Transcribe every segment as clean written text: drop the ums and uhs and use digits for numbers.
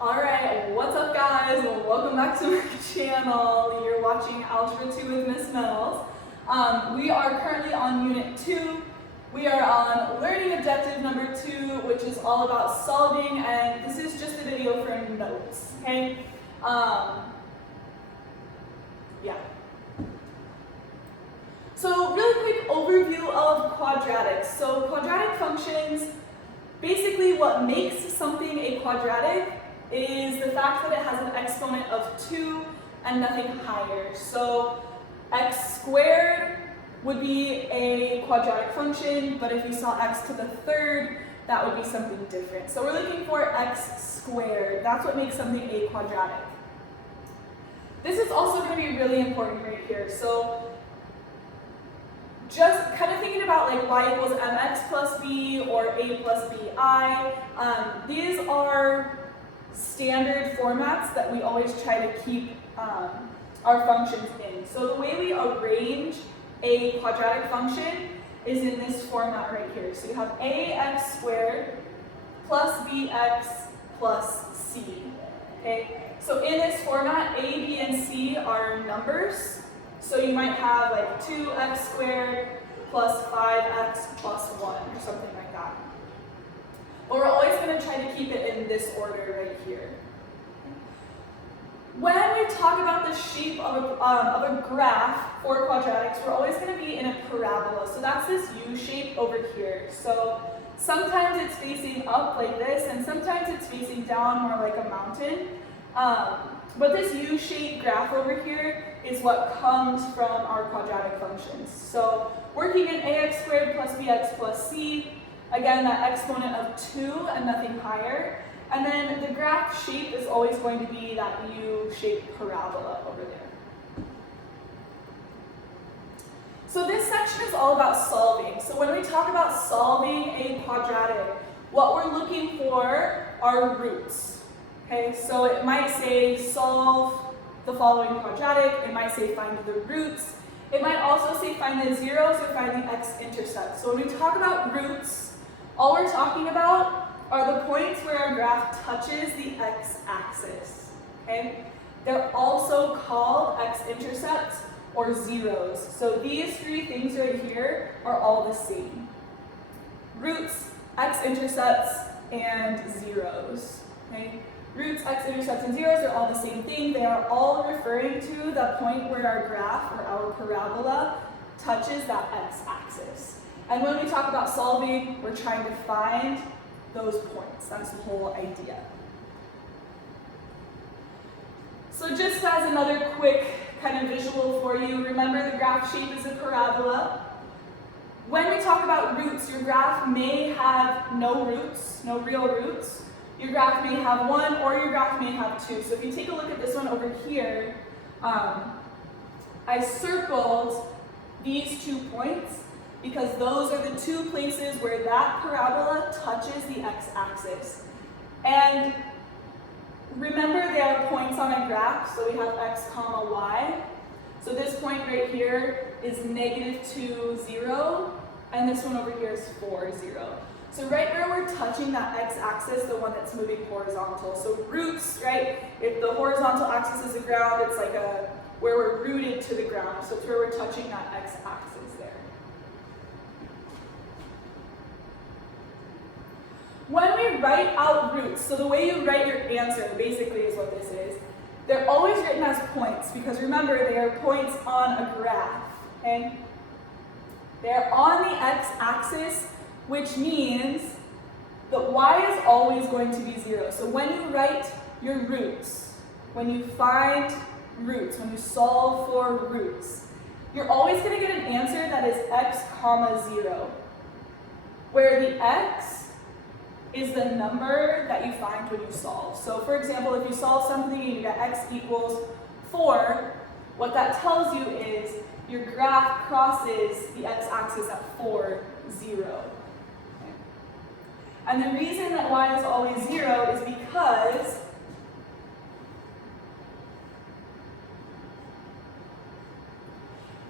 Alright, what's up guys? Welcome back to my channel. You're watching Algebra 2 with Miss Mills. We are currently on Unit 2. We are on learning objective number 2, which is all about solving, and this is just a video for notes, okay? Yeah. So really quick overview of quadratics. So quadratic functions, basically what makes something a quadratic is the fact that it has an exponent of 2 and nothing higher. So x squared would be a quadratic function, but if you saw x to the third, that would be something different. So we're looking for x squared. That's what makes something a quadratic. This is also going to be really important right here. So just kind of thinking about like y equals mx plus b or a plus bi, these are standard formats that we always try to keep our functions in. So the way we arrange a quadratic function is in this format right here. So you have ax squared plus bx plus c. Okay? So in this format, a, b, and c are numbers. So you might have like 2x squared plus 5x plus 1 or something like that. But we're always going to try to keep it in this order right here. When we talk about the shape of a graph for quadratics, we're always going to be in a parabola. So that's this U shape over here. So sometimes it's facing up like this, and sometimes it's facing down more like a mountain. But this U-shaped graph over here is what comes from our quadratic functions. So working in ax squared plus bx plus c, again that exponent of 2 and nothing higher. And then the graph shape is always going to be that U-shaped parabola over there. So this section is all about solving. So when we talk about solving a quadratic, what we're looking for are roots. Okay, so it might say solve the following quadratic, it might say find the roots, it might also say find the zeros or find the x-intercepts. So when we talk about roots, all we're talking about are the points where our graph touches the x-axis. Okay? They're also called x-intercepts or zeros. So these three things right here are all the same. Roots, x-intercepts, and zeros. Okay? Roots, x-intercepts, and zeros are all the same thing. They are all referring to the point where our graph or our parabola touches that x-axis. And when we talk about solving, we're trying to find those points. That's the whole idea. So just as another quick kind of visual for you, remember the graph shape is a parabola. When we talk about roots, your graph may have no roots, no real roots. Your graph may have 1 or your graph may have 2. So if you take a look at this one over here, I circled these 2 points because those are the 2 places where that parabola touches the x-axis. And remember there are points on a graph, so we have x comma y. So this point right here is -2, 0, and this one over here is 4, 0. So right where we're touching that x-axis, the one that's moving horizontal. So roots, right? If the horizontal axis is the ground, it's like where we're rooted to the ground. So it's where we're touching that x-axis there. When we write out roots, so the way you write your answer basically is what this is. They're always written as points because remember they are points on a graph. Okay? They're on the x-axis, which means that y is always going to be 0. So when you write your roots, when you find roots, when you solve for roots, you're always going to get an answer that is x comma 0, where the x is the number that you find when you solve. So for example, if you solve something and you get x equals 4, what that tells you is your graph crosses the x-axis at 4, 0. And the reason that y is always 0 is because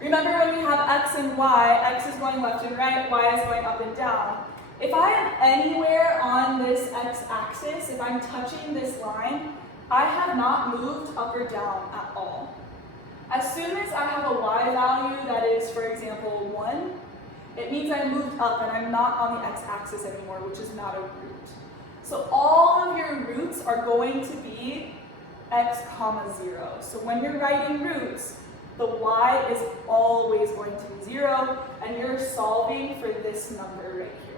remember when we have x and y, x is going left and right, y is going up and down. If I am anywhere on this x-axis, if I'm touching this line, I have not moved up or down at all. As soon as I have a y value that is, for example, 1, it means I moved up and I'm not on the x-axis anymore, which is not a root. So all of your roots are going to be x comma 0. So when you're writing roots, the y is always going to be 0, and you're solving for this number right here.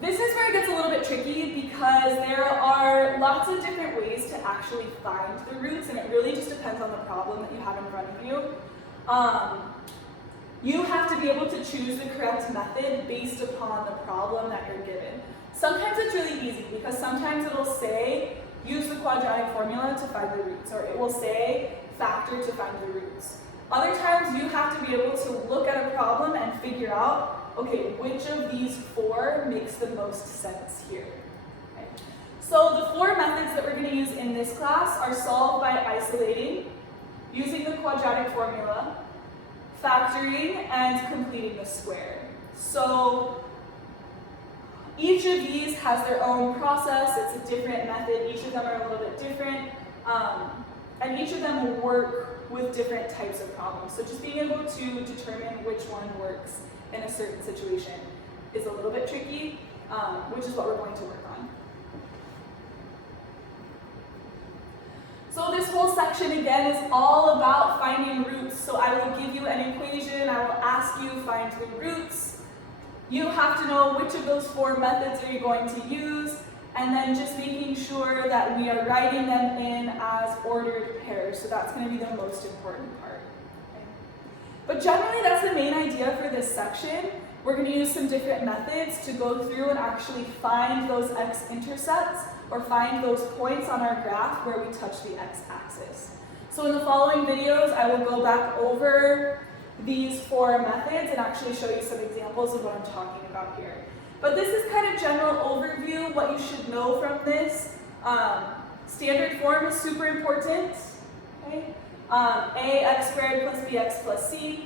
This is where it gets a little bit tricky because there are lots of different ways to actually find the roots, and it really just depends on the problem that you have in front of you. You have to be able to choose the correct method based upon the problem that you're given. Sometimes it's really easy because sometimes it'll say use the quadratic formula to find the roots, or it will say factor to find the roots. Other times you have to be able to look at a problem and figure out, okay, which of these 4 makes the most sense here? Okay. So the 4 methods that we're going to use in this class are solve by isolating, using the quadratic formula, factoring, and completing the square. So each of these has their own process. It's a different method. Each of them are a little bit different, and each of them will work with different types of problems. So just being able to determine which one works in a certain situation is a little bit tricky, which is what we're going to work on. So this whole section again is all about finding roots. So I will give you an equation, I will ask you find the roots. You have to know which of those 4 methods are you going to use, and then just making sure that we are writing them in as ordered pairs. So that's going to be the most important part. Okay. But generally that's the main idea for this section. We're going to use some different methods to go through and actually find those x-intercepts or find those points on our graph where we touch the x-axis. So in the following videos, I will go back over these 4 methods and actually show you some examples of what I'm talking about here. But this is kind of general overview, what you should know from this. Standard form is super important. Okay? Ax squared plus bx plus c.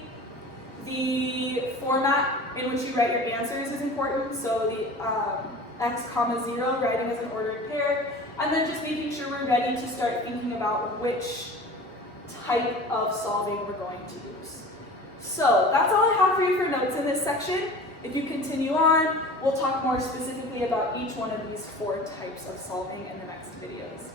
The format in which you write your answers is important, so the x comma 0, writing as an ordered pair, and then just making sure we're ready to start thinking about which type of solving we're going to use. So that's all I have for you for notes in this section. If you continue on, we'll talk more specifically about each one of these 4 types of solving in the next videos.